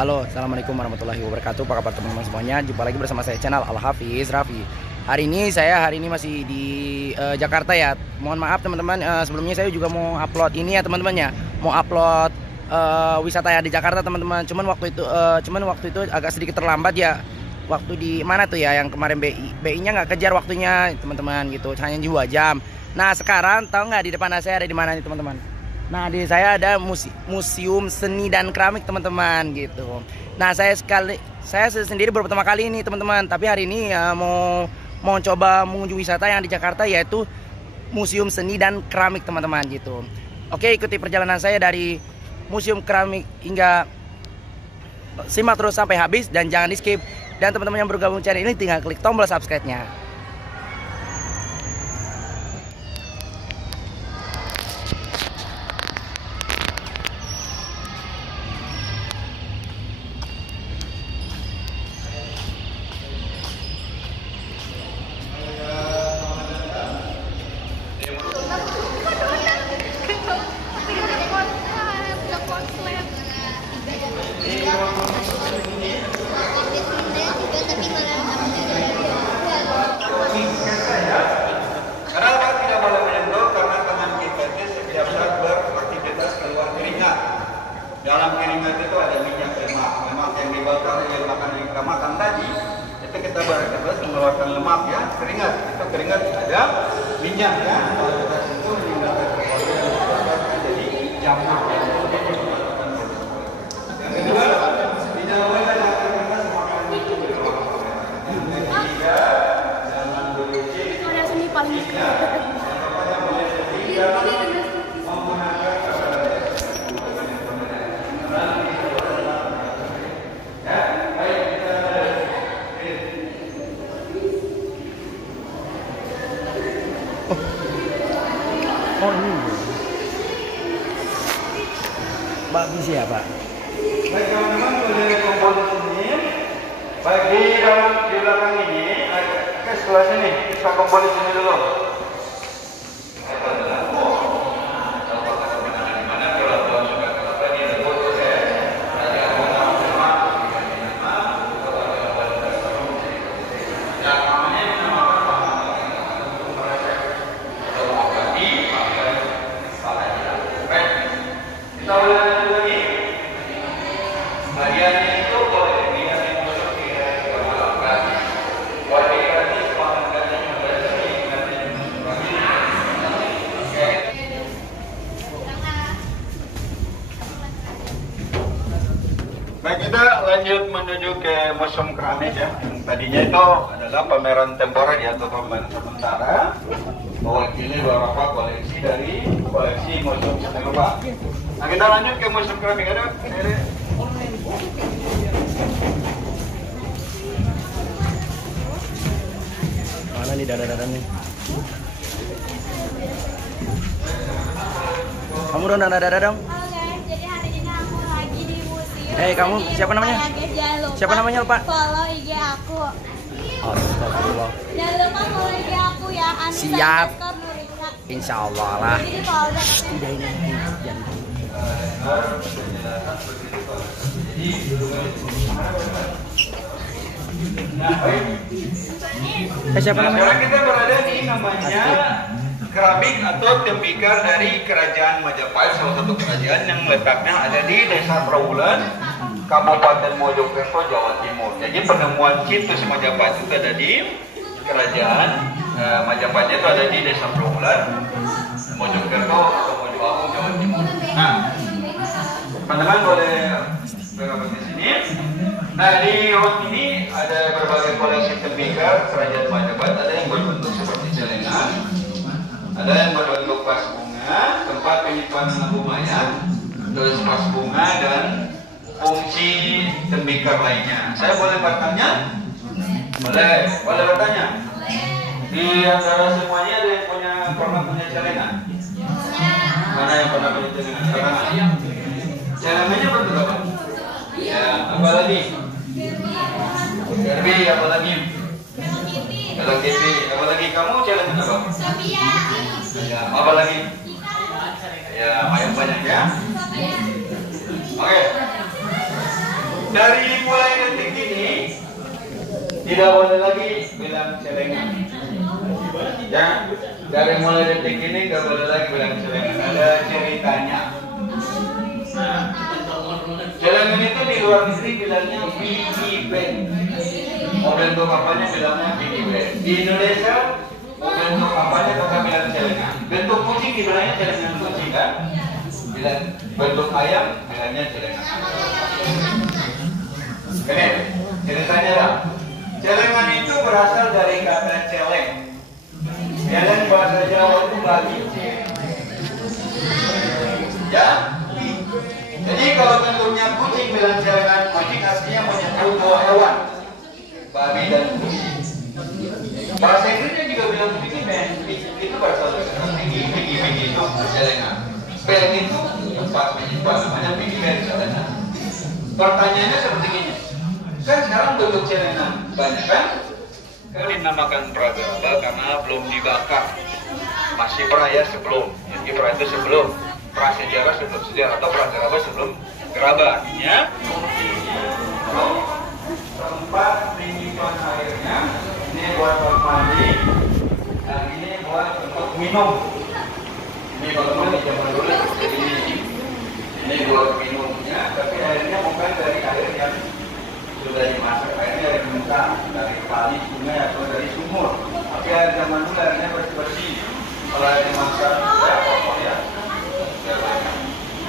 Halo, assalamualaikum warahmatullahi wabarakatuh. Apa kabar teman-teman semuanya? Jumpa lagi bersama saya channel Al Hafiz Raffi. Hari ini masih di Jakarta ya. Mohon maaf teman-teman. Sebelumnya saya juga mau upload ini ya teman-teman ya. Mau upload wisata ya di Jakarta teman-teman. Cuman waktu itu agak sedikit terlambat ya. Waktu di mana tuh ya? Yang kemarin BI-nya nggak kejar waktunya teman-teman gitu. Hanya 2 jam. Nah sekarang tahu nggak di depan saya ada di mana nih teman-teman? Nah di saya ada museum seni dan keramik teman-teman gitu. Nah saya sendiri baru pertama kali ini teman-teman. Tapi hari ini ya mau coba mengunjungi wisata yang di Jakarta yaitu museum seni dan keramik teman-teman gitu. Oke, ikuti perjalanan saya dari museum keramik hingga simak terus sampai habis dan jangan di skip. Dan teman-teman yang bergabung channel ini tinggal klik tombol subscribe-nya. Dalam keringat itu ada minyak lemak yang dibakar yang makan tadi itu kita mengeluarkan lemak ya, keringat itu keringat ada minyak ya, kalau kita sentuh menggunakan jadi jamur. Yang kedua tidak boleh makan keras makan itu. Yang ketiga jangan beruji. Ada seni paling Oh ini bagus ya Pak. Baik teman-teman, boleh kumpul di sini. Baik di belakang ini, ke sebelah sini, kita kumpul di sini dulu. Baik, kita lanjut menuju ke museum keramik ya. Yang tadinya itu adalah pameran temporer ya, atau pameran sementara mewakili beberapa koleksi dari koleksi museum seni rupa. Nah kita lanjut ke museum keramik ada. Mana nih dada-dada nih? Kamu dong dada-dada dong. Halo guys, jadi hari ini aku lagi di museum. Kamu siapa namanya? Siapa namanya lupa? Follow IG aku. Astagfirullah. Jangan lupa follow IG aku ya. Siap. Nurika. Insya Allah lah. Jadi follow Siapa namanya? Sekarang kita berada di namanya keramik atau tembikar dari Kerajaan Majapahit, salah satu kerajaan yang letaknya ada di Desa Trawulan, Kabupaten Mojokerto, Jawa Timur. Jadi penemuan situs Majapahit itu ada di Kerajaan Majapahit itu ada di Desa Trawulan, Mojokerto atau Mojoagung, Jawa Timur. Nah, teman-teman boleh bergabung di sini. Nah di ruang ini ada berbagai koleksi tembikar Kerajaan Majapahit. Ada yang berbentuk seperti celengan, ada yang berbentuk vas bunga, tempat penyimpanan lampu maya, terus vas bunga dan fungsi tembikar lainnya. Saya boleh bertanya? Boleh bertanya? Di antara semuanya ada yang pernah punya celengan? Mana yang pernah punya celengan? Celengannya bentuk apa? Ya, apa lagi? Derby, apa lagi? Hello Kitty, apa lagi? Kamu celengan apa? Ya, apa lagi? Ya, banyak ya. Oke. Dari mulai detik ini tidak boleh lagi bilang celengan. Ya, dari mulai detik ini nggak boleh lagi bilang celengan. Ada ceritanya. Celengan itu di luar negeri bilangnya piggy bank. Mau bentuk apanya bilangnya piggy bank. Di Indonesia mau bentuk apanya tetap bilang celengan. Bentuk kucing dibilangnya celengan kucing kan? Bilang bentuk ayam bilangnya celengan. Oke, ceritanya lah. Celengan itu berasal dari kata celeng. Celeng bahasa Jawa itu bagi. Ya. Jadi kalau bentuknya kucing bilang celengan, kucing aslinya menyebut dua hewan, babi dan kucing. Bahasa Inggrisnya juga bilang piggy bank. Itu berasal dari kata piggy itu celengan. Bank itu tempat menyimpan, namanya piggy bank celengan. Pertanyaannya seperti ini. Kan sekarang bentuk celengan banyak kan? Kan dinamakan prageraba karena belum dibakar, masih peraya sebelum. Jadi pra itu sebelum, prasejarah sebelum sejarah atau prageraba sebelum geraba. Ya. Tempat penyimpan airnya ini buat mandi, dan ini buat untuk minum. Ini kalau di zaman dulu seperti ini buat minumnya, tapi airnya bukan dari air yang sudah dimasak, airnya dari mentah, dari kali, sungai atau dari sumur. Tapi air zaman dulu airnya bersih-bersih. Kalau air dimasak, ya kotor ya.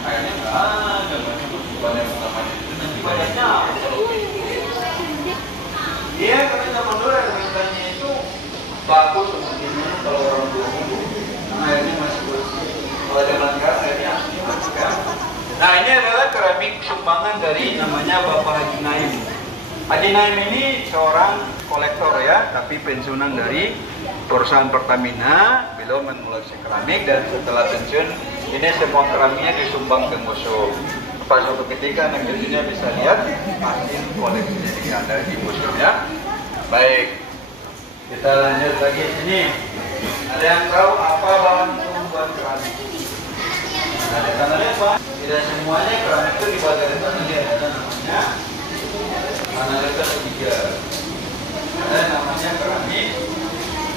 Airnya banyak namanya. Nanti banyaknya. Iya, karena zaman dulu air mentahnya itu bagus untuk minum kalau orang tua dulu. Karena airnya masih bersih. Kalau zaman sekarang airnya asli masuk ya. Nah, ini adalah keramik sumbangan dari namanya Bapak Haji Naim. Haji Naim ini seorang kolektor ya, tapi pensiunan dari perusahaan Pertamina. Beliau mengoleksi keramik dan setelah pensiun ini semua keramiknya disumbang ke museum. Pas suatu ketika anak cucunya bisa lihat hasil koleksinya ada di museum ya. Baik, kita lanjut lagi sini. Ada yang tahu apa bahan pembuat keramik? Ada tanah lihat Pak? Tidak semuanya keramik itu dibuat dari tanah liat. Ada namanya analisa ketiga, ada namanya keramik,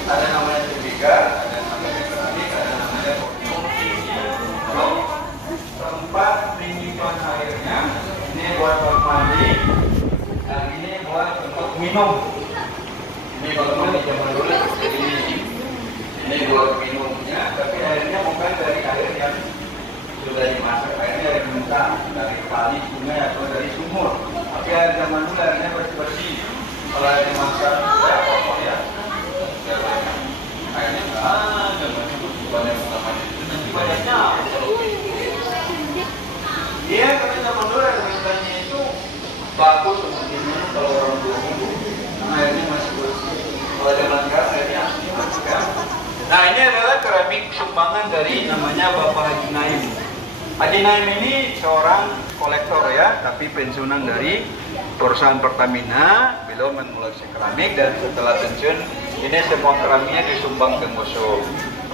ada namanya tembikar, ada namanya keramik, ada namanya tempat penyimpan airnya. Ini buat mandi, dan ini buat untuk minum. Ini kalau di zaman dulu seperti ini buat minumnya, tapi airnya bukan dari air yang sudah dimasak, airnya dari mentah, dari kali, sungai atau dari sumur. Tapi air zaman dulu airnya bersih-bersih. Kalau air dimasak, ya kotor ya. Airnya banyak namanya. Nanti banyaknya. Iya, karena zaman dulu air mentahnya itu bagus untuk minum kalau orang tua dulu. Karena airnya masih bersih. Kalau zaman sekarang airnya asli masuk ya. Nah, ini adalah keramik sumbangan dari namanya Bapak Haji Naim. Haji Naim ini seorang kolektor ya, tapi pensiunan dari perusahaan Pertamina. Beliau mengoleksi keramik dan setelah pensiun ini semua keramiknya disumbang ke museum.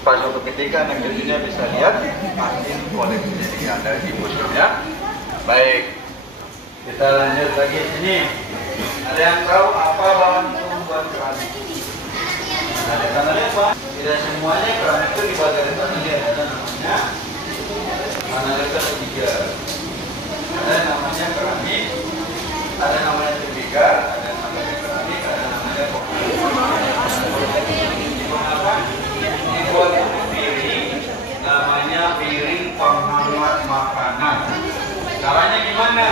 Pas suatu ketika anak cucunya bisa lihat hasil koleksinya ada di museum ya. Baik, kita lanjut lagi sini. Ada yang tahu apa bahan pembuat keramik? Ada tanah liat Pak? Tidak semuanya keramik itu dibuat dari tanah liat. Ada namanya analisa ketiga, ada namanya keramik, ada namanya tembikar, ada namanya keramik, ada namanya dibuat piring, namanya piring penghangat makanan. Caranya gimana?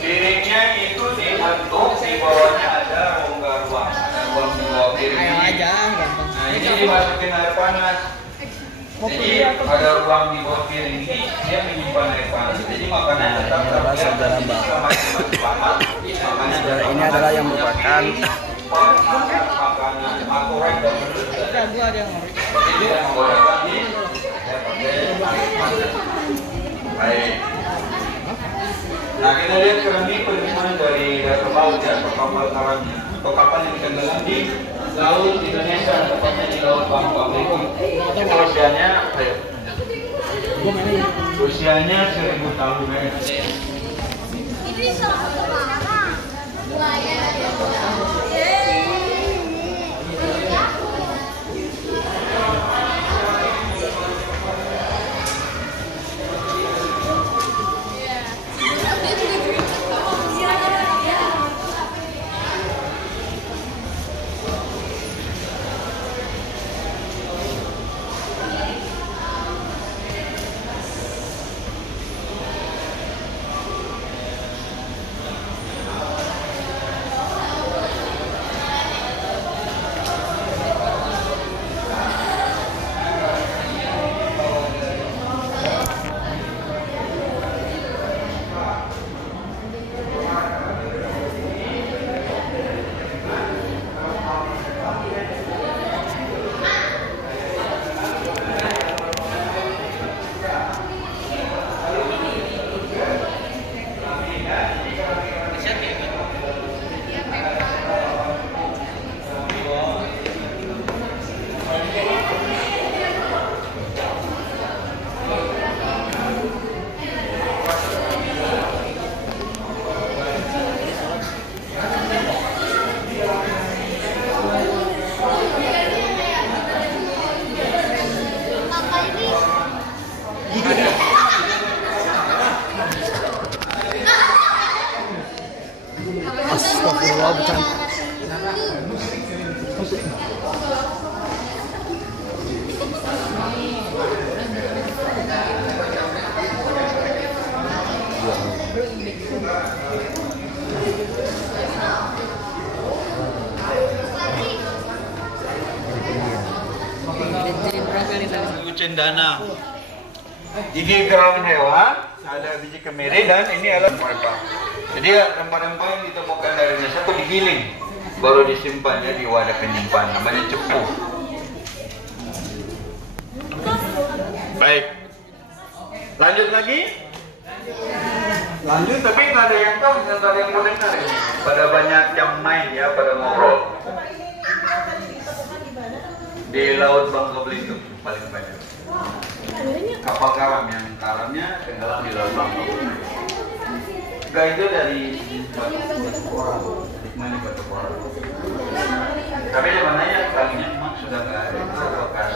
Piringnya itu dibentuk, di bawahnya ada rongga ruang, ada ruang di bawah piring. Nah, ini dimasukin air panas. Jadi ada ruang di bawah piring ini, dia menyimpan air panas. Jadi makanan tetap terjaga. Ini adalah yang merupakan makanan makorek dan baik. Nah, kita lihat keramik penerimaan dari dasar laut ya, kapal karamnya atau kapal yang tenggelam di laut Indonesia, tepatnya di laut Bangka. Itu usianya 1000 tahun. Ini salah satu Astagfirullah, bukan. Cendana. Gigi gerawan hewan, ada biji kemiri dan ini adalah rempah. Jadi rempah-rempah yang ditemukan dari Indonesia itu digiling, baru disimpan ya di wadah penyimpan, namanya cepu. Baik, lanjut lagi. Lanjut, tapi nggak ada yang tahu, nggak ada yang mau dengar ini. Pada banyak yang main ya, pada ngobrol. Di Laut Bangka Belitung paling banyak. Kapal karam yang karamnya tenggelam di Laut Bangka Belitung. Enggak, itu dari batu koral, dari mana batu koral. Tapi sebenarnya kalinya memang sudah nggak ada bekas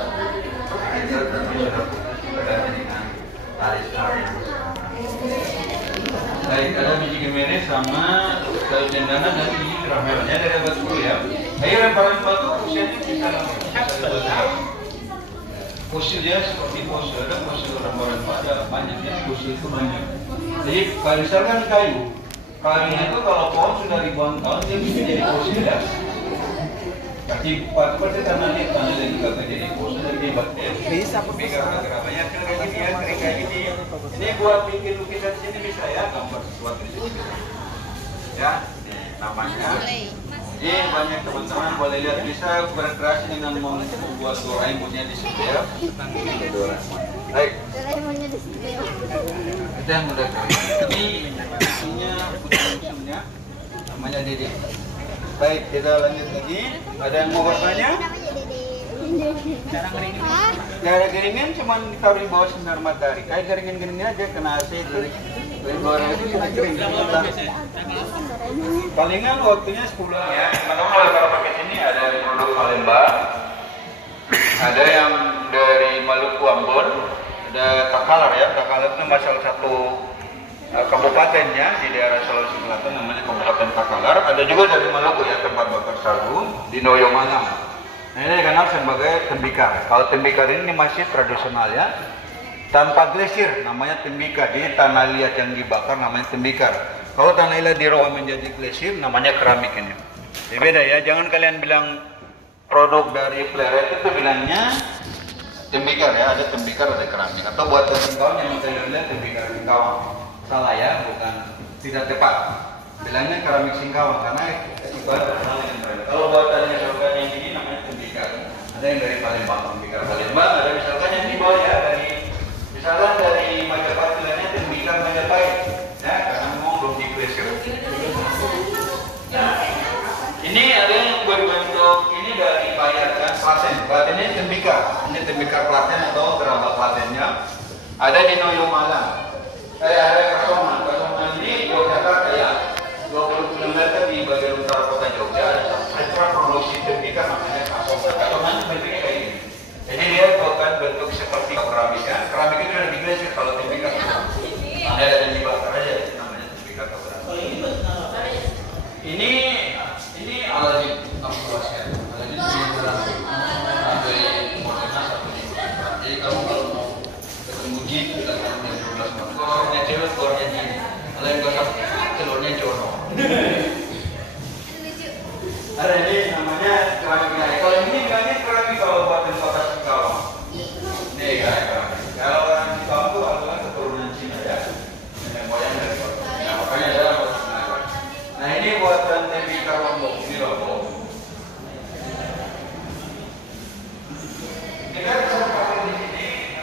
itu, tapi sudah putus berganti dengan tali-tali. Baik, ada biji kemiri sama daun cendana dan biji keramelnya dari abad 10 ya. Ayo rempah-rempah itu usianya bisa fosil ya, seperti fosil, ada fosil rempah-rempah, ada banyak ya, fosil itu banyak. Jadi kalau misalkan kayunya itu kalau pohon sudah ribuan tahun dia bisa jadi fosil ya. Tapi seperti tanahnya juga kan jadi fosil dan dia bakteri. Bisa gara-gara banyak kayak gini ya, kering kayak gini. Ini buat bikin lukisan sini bisa ya, gambar sesuatu di sini. Ya, ini namanya. Jadi banyak teman-teman boleh lihat, bisa berkreasi dengan membuat Doraemonnya di situ ya. Baik. Doraemonnya di situ. Itu yang udah kering. Ini punya musuhnya, namanya Dede. Baik, kita lanjut lagi. Ada yang mau bertanya? Cara keringan cuma ditaruh di bawah sinar matahari. Kayak keringan-keringin aja kena AC itu. Dari bawah itu sudah kering. Palingan waktunya 10 ya. Teman-teman boleh taruh pakai sini, ada dari produk Palembang, ada yang dari Maluku Ambon, ada Takalar ya. Takalar itu nama salah satu kabupatennya di daerah Sulawesi Selatan, namanya Kabupaten Takalar. Ada juga dari Maluku ya, tempat bakar sagu di Noyo Mangang. Nah, ini dikenal sebagai tembikar. Kalau tembikar ini masih tradisional ya, tanpa glesir, namanya tembikar. Jadi tanah liat yang dibakar namanya tembikar. Kalau tanah liat diroa menjadi glesir, namanya keramik ini. Jadi beda ya, jangan kalian bilang produk dari Pleret itu bilangnya tembikar ya, ada tembikar, ada keramik. Atau buat kawan yang kalian lihat tembikar Singkawang, salah ya, bukan, tidak tepat. Bilangnya keramik Singkawang karena ibarat terkenal dengan mereka. Kalau buatannya misalkan yang ini namanya tembikar. Ada yang dari Palembang, tembikar Palembang. Ada misalkan yang di bawah ya, misalkan dari Majapahit bilangnya tembikar Majapahit. Ya, karena memang belum diglesir. Ini ada yang berbentuk ini dari bayar kan, Klaten. Klaten ini tembikar. Ini tembikar Klaten atau gerabak Klatennya. Ada di Noyo Malang. Ada Kasongan. Kasongan ini Yogyakarta ya. 20 km di bagian utara kota Jogja. Ada sentra produksi tembikar namanya Kasongan. Kasongan bentuknya kayak ini. Jadi dia bukan bentuk seperti keramik ya. Keramik itu sudah diglesir, kalau tembikar ada dibakar aja, namanya tembikar keramik. Ini aladin amplasnya. Aladin dari Monas atau di. Jadi kamu kalau mau ketemu jin kita kan jam 12 malam. Gosoknya cewek, telurnya jin. Kalau yang gosok telurnya jono. Ada ini namanya keramik naik. Kalau ini bilangnya keramik kalau buatan kota Singkawang. Ini kan keramik. Kalau orang Singkawang itu adalah keturunan Cina ya. Yang moyang dari kota. Nah, makanya ada buatan naik. Nah, ini buatan tembikar Lombok di Lombok. Kita bisa pakai di sini.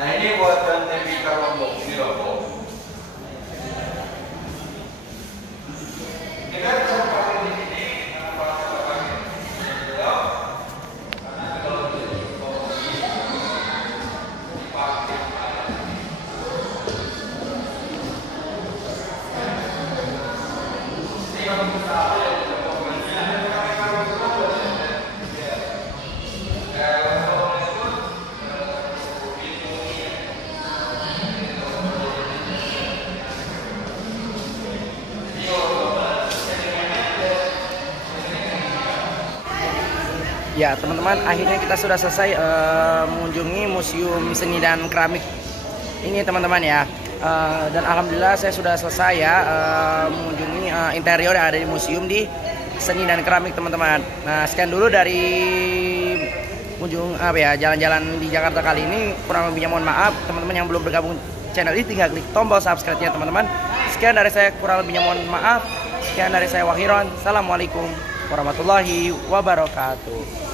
Nah ini buatan tembikar lombok, ini lombok. Kita bisa pakai di sini. Ya teman-teman, akhirnya kita sudah selesai mengunjungi Museum Seni dan Keramik ini teman-teman ya. Dan alhamdulillah saya sudah selesai ya mengunjungi interior yang ada di museum di Seni dan Keramik teman-teman. Nah sekian dulu dari jalan-jalan di Jakarta kali ini. Kurang lebihnya mohon maaf. Teman-teman yang belum bergabung channel ini tinggal klik tombol subscribe-nya teman-teman. Sekian dari saya, kurang lebihnya mohon maaf. Sekian dari saya Wahiron. Assalamualaikum warahmatullahi wabarakatuh.